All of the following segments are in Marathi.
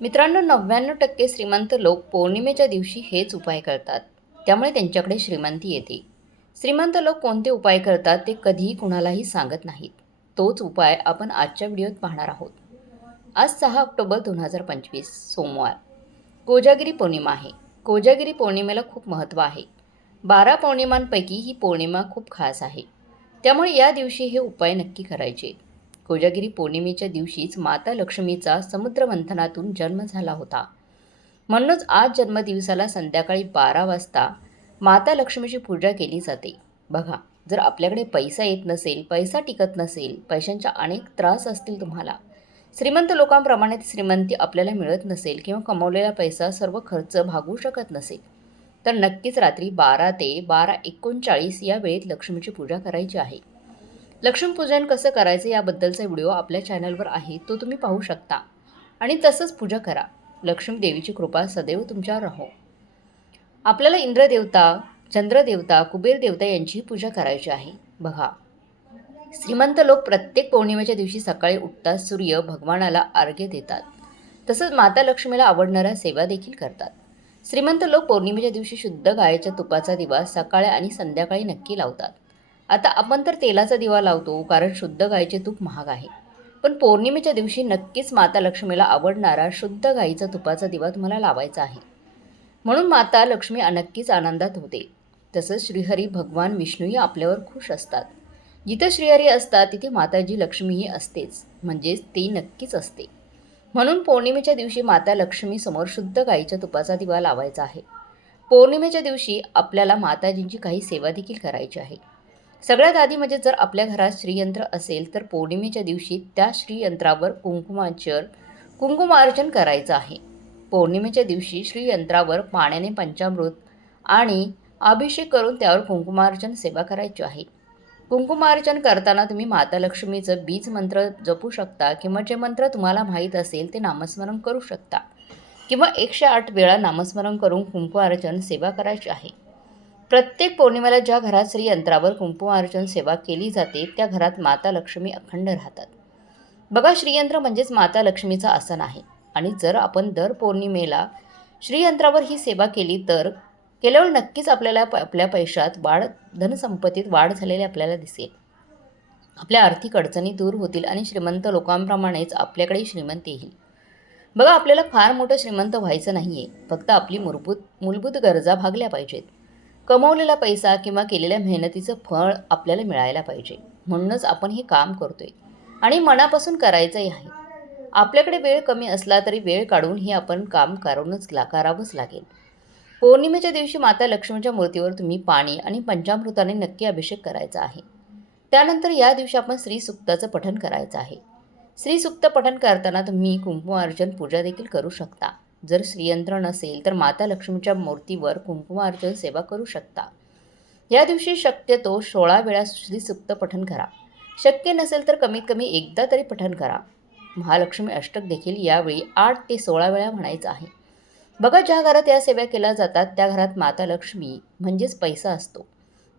मित्रांनो नव्याण्णव टक्के श्रीमंत लोक पौर्णिमेच्या दिवशी हेच उपाय करतात. त्यामुळे त्यांच्याकडे श्रीमंती येते. श्रीमंत लोक कोणते उपाय करतात ते कधीही कुणालाही सांगत नाहीत. तोच उपाय आपण आजच्या व्हिडिओत पाहणार आहोत. आज सहा ऑक्टोबर दोन हजार पंचवीस सोमवार. कोजागिरी पौर्णिमा आहे. कोजागिरी पौर्णिमेला खूप महत्त्व आहे. बारा पौर्णिमांपैकी ही पौर्णिमा खूप खास आहे. त्यामुळे या दिवशी हे उपाय नक्की करायचे. कोजागिरी पौर्णिमेच्या दिवशीच माता लक्ष्मीचा समुद्रमंथनातून जन्म झाला होता. म्हणूनच आज जन्मदिवसाला संध्याकाळी बारा वाजता माता लक्ष्मीची पूजा केली जाते. बघा जर आपल्याकडे पैसा येत नसेल पैसा टिकत नसेल पैशांच्या अनेक त्रास असतील तुम्हाला. श्रीमंत लोकांप्रमाणे श्रीमंती आपल्याला मिळत नसेल किंवा कमवलेला पैसा सर्व खर्च भागू शकत नसेल तर नक्कीच रात्री बारा ते बारा एकोणचाळीस या वेळेत लक्ष्मीची पूजा करायची आहे. लक्ष्मीपूजन कसं करायचं याबद्दलचा व्हिडिओ आपल्या चॅनलवर आहे तो तुम्ही पाहू शकता. आणि तसंच पूजा करा. लक्ष्मी देवीची कृपा सदैव तुमच्यावर राहो. आपल्याला इंद्रदेवता चंद्रदेवता कुबेर देवता यांचीही पूजा करायची आहे. बघा. श्रीमंत लोक प्रत्येक पौर्णिमेच्या दिवशी सकाळी उठतात सूर्य भगवानाला अर्घ्य देतात. तसंच माता लक्ष्मीला आवडणाऱ्या सेवा देखील करतात. श्रीमंत लोक पौर्णिमेच्या दिवशी शुद्ध गायच्या तुपाचा दिवा सकाळी आणि संध्याकाळी नक्की लावतात. आता आपण तर तेलाचा दिवा लावतो कारण शुद्ध गायीचे तूप महाग आहे. पण पौर्णिमेच्या दिवशी नक्कीच माता लक्ष्मीला आवडणारा शुद्ध गाईचा तुपाचा दिवा तुम्हाला लावायचा आहे. म्हणून माता लक्ष्मी नक्कीच आनंदात होते. तसंच श्रीहरी भगवान विष्णूही आपल्यावर खुश असतात. जिथं श्रीहरी असतात तिथे माताजी लक्ष्मीही असतेच. म्हणजेच ती नक्कीच असते. म्हणून पौर्णिमेच्या दिवशी माता लक्ष्मीसमोर शुद्ध गाईच्या तुपाचा दिवा लावायचा आहे. पौर्णिमेच्या दिवशी आपल्याला माताजींची काही सेवा देखील करायची आहे. सगळ्यात आधी म्हणजे जर आपल्या घरात श्रीयंत्र असेल तर पौर्णिमेच्या दिवशी त्या श्रीयंत्रावर कुंकुमाचर कुंकुमार्चन करायचं आहे. पौर्णिमेच्या दिवशी श्रीयंत्रावर पाण्याने पंचामृत आणि अभिषेक करून त्यावर कुंकुमार्चन सेवा करायची आहे. कुंकुमार्चन करताना तुम्ही माता लक्ष्मीचं बीज मंत्र जपू शकता किंवा जे मंत्र तुम्हाला माहीत असेल ते नामस्मरण करू शकता. किंवा एकशे आठ वेळा नामस्मरण करून कुंकुमार्चन सेवा करायची आहे. प्रत्येक पौर्णिमेला ज्या घरात श्रीयंत्रावर कुंकुमार्चन सेवा केली जाते त्या घरात माता लक्ष्मी अखंड राहतात. बघा श्रीयंत्र म्हणजेच माता लक्ष्मीचं आसन आहे. आणि जर आपण दर पौर्णिमेला श्रीयंत्रावर ही सेवा केली तर केल्यावर नक्कीच आपल्याला प आपल्या पैशात वाढ धनसंपत्तीत वाढ झालेली आपल्याला दिसेल. आपल्या आर्थिक अडचणी दूर होतील आणि श्रीमंत लोकांप्रमाणेच आपल्याकडे श्रीमंत येईल. बघा आपल्याला फार मोठं श्रीमंत व्हायचं नाही आहे फक्त आपली मूलभूत मूलभूत गरजा भागल्या पाहिजेत. कमवलेला पैसा किंवा केलेल्या मेहनतीचं फळ आपल्याला मिळायला पाहिजे. म्हणूनच आपण हे काम करतोय. आणि मनापासून करायचंही आहे. आपल्याकडे वेळ कमी असला तरी वेळ काढून हे आपण काम करूनच ला करावंच लागेल. पौर्णिमेच्या दिवशी माता लक्ष्मीच्या मूर्तीवर तुम्ही पाणी आणि पंचामृताने नक्की अभिषेक करायचा आहे. त्यानंतर या दिवशी आपण श्रीसुक्ताचं पठण करायचं आहे. श्रीसुक्त पठण करताना तुम्ही कुंकुमार्चन पूजा देखील करू शकता. जर श्रीयंत्र नसेल तर माता लक्ष्मीच्या मूर्तीवर कुंकुमार्चन सेवा करू शकता. या दिवशी शक्यतो सोळा वेळा श्रीसुक्त पठन करा. शक्य नसेल तर कमीत कमी एकदा तरी पठन करा. महालक्ष्मी अष्टक देखील यावेळी आठ ते सोळा वेळा म्हणायचं आहे. बघा ज्या घरात या सेवा केल्या जातात त्या घरात माता लक्ष्मी म्हणजेच पैसा असतो.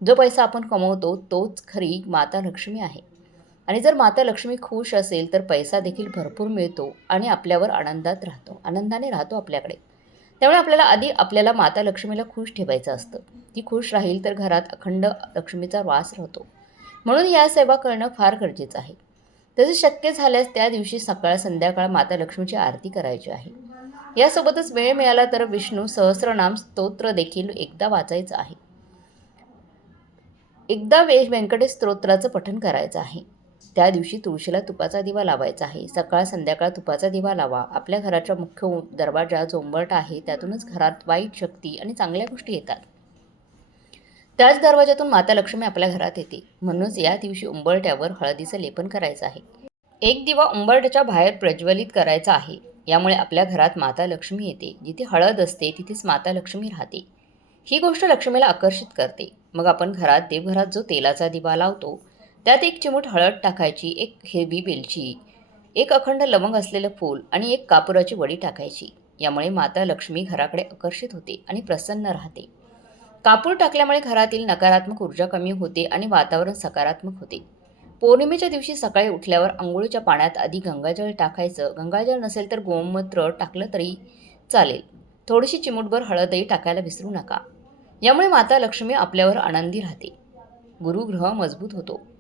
जो पैसा आपण कमवतो तोच खरी माता लक्ष्मी आहे. आणि जर माता लक्ष्मी खुश असेल तर पैसा देखील भरपूर मिळतो आणि आपल्यावर आनंदात राहतो. आनंदाने राहतो आपल्याकडे. त्यामुळे आपल्याला आधी आपल्याला माता लक्ष्मीला खुश ठेवायचं असतं. ती खुश राहील तर घरात अखंड लक्ष्मीचा वास राहतो. म्हणून या सेवा करणं फार गरजेचं आहे. तसे शक्य झाल्यास त्या दिवशी सकाळ संध्याकाळ माता लक्ष्मीची आरती करायची आहे. यासोबतच वेळ मिळाला तर विष्णू सहस्रनाम स्तोत्र देखील एकदा वाचायचं आहे. एकदा वेश व्यंकटेश स्तोत्राचं पठण करायचं आहे. त्या दिवशी तुळशीला तुपाचा दिवा लावायचा आहे. सकाळ संध्याकाळ तुपाचा दिवा लावा. आपल्या घराच्या मुख्य दरवाजा जो उंबरठा आहे. त्यातूनच घरात वाईट शक्ती आणि चांगल्या गोष्टी येतात. त्याच दरवाजातून माता लक्ष्मी आपल्या घरात येते. म्हणूनच या दिवशी उंबरट्यावर हळदीचं लेपन करायचं आहे. एक दिवा उंबरट्याच्या बाहेर प्रज्वलित करायचा आहे. यामुळे आपल्या घरात माता लक्ष्मी येते. जिथे हळद असते तिथेच माता लक्ष्मी राहते. ही गोष्ट लक्ष्मीला आकर्षित करते. मग आपण घरात देवघरात जो तेलाचा दिवा लावतो त्यात एक चिमूट हळद टाकायची एक हेवी वेलची एक अखंड लवंग असलेलं फूल आणि एक कापुराची वडी टाकायची. यामुळे माता लक्ष्मी घराकडे आकर्षित होते आणि प्रसन्न राहते. कापूर टाकल्यामुळे घरातील नकारात्मक ऊर्जा कमी होते आणि वातावरण सकारात्मक होते. पौर्णिमेच्या दिवशी सकाळी उठल्यावर आंघोळीच्या पाण्यात आधी गंगाजल टाकायचं. गंगाजल नसेल तर गोमूत्र टाकलं तरी चालेल. थोडीशी चिमूटभर हळदही टाकायला विसरू नका. यामुळे माता लक्ष्मी आपल्यावर आनंदी राहते. गुरुग्रह मजबूत होतो.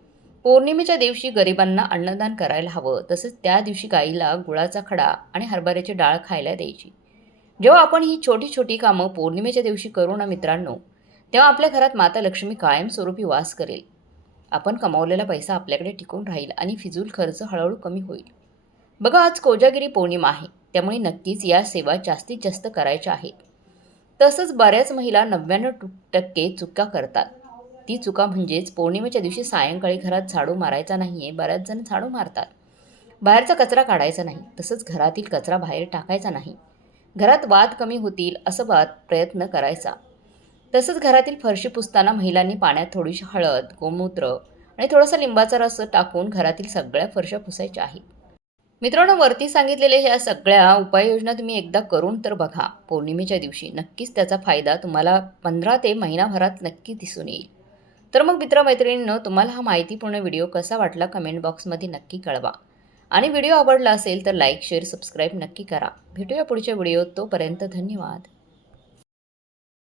पौर्णिमेच्या दिवशी गरिबांना अन्नदान करायला हवं तसंच त्या दिवशी गाईला गुळाचा खडा आणि हरभऱ्याची डाळ खायला द्यायची. जेव्हा आपण ही छोटी छोटी कामं पौर्णिमेच्या दिवशी करू ना मित्रांनो तेव्हा आपल्या घरात माता लक्ष्मी कायमस्वरूपी वास करेल. आपण कमावलेला पैसा आपल्याकडे टिकून राहील आणि फिजूल खर्च हळूहळू कमी होईल. बघा आज कोजागिरी पौर्णिमा आहे त्यामुळे नक्कीच या सेवा जास्तीत जास्त करायच्या आहेत. तसंच बऱ्याच महिला नव्याण्णव टक्के चुका करतात. ती चुका म्हणजेच पौर्णिमेच्या दिवशी सायंकाळी घरात झाडू मारायचा नाही आहे बऱ्याच जण झाडू मारतात. बाहेरचा कचरा काढायचा नाही तसंच घरातील कचरा बाहेर टाकायचा नाही. घरात वाद कमी होतील असं वाद प्रयत्न करायचा. तसंच घरातील फरशी पुसताना महिलांनी पाण्यात थोडीशी हळद गोमूत्र आणि थोडासा लिंबाचा रस टाकून घरातील सगळ्या फरशा पुसायच्या आहेत. मित्रांनो वरती सांगितलेल्या ह्या सगळ्या उपाययोजना तुम्ही एकदा करून तर बघा. पौर्णिमेच्या दिवशी नक्कीच त्याचा फायदा तुम्हाला पंधरा ते महिनाभरात नक्की दिसून येईल. तर मग मित्रमैत्रिणींनो तुम्हाला हा माहितीपूर्ण व्हिडिओ कसा वाटला कमेंट बॉक्समध्ये नक्की कळवा. आणि व्हिडिओ आवडला असेल तर लाईक शेअर सबस्क्राईब नक्की करा. भेटूया पुढच्या व्हिडिओत तोपर्यंत धन्यवाद.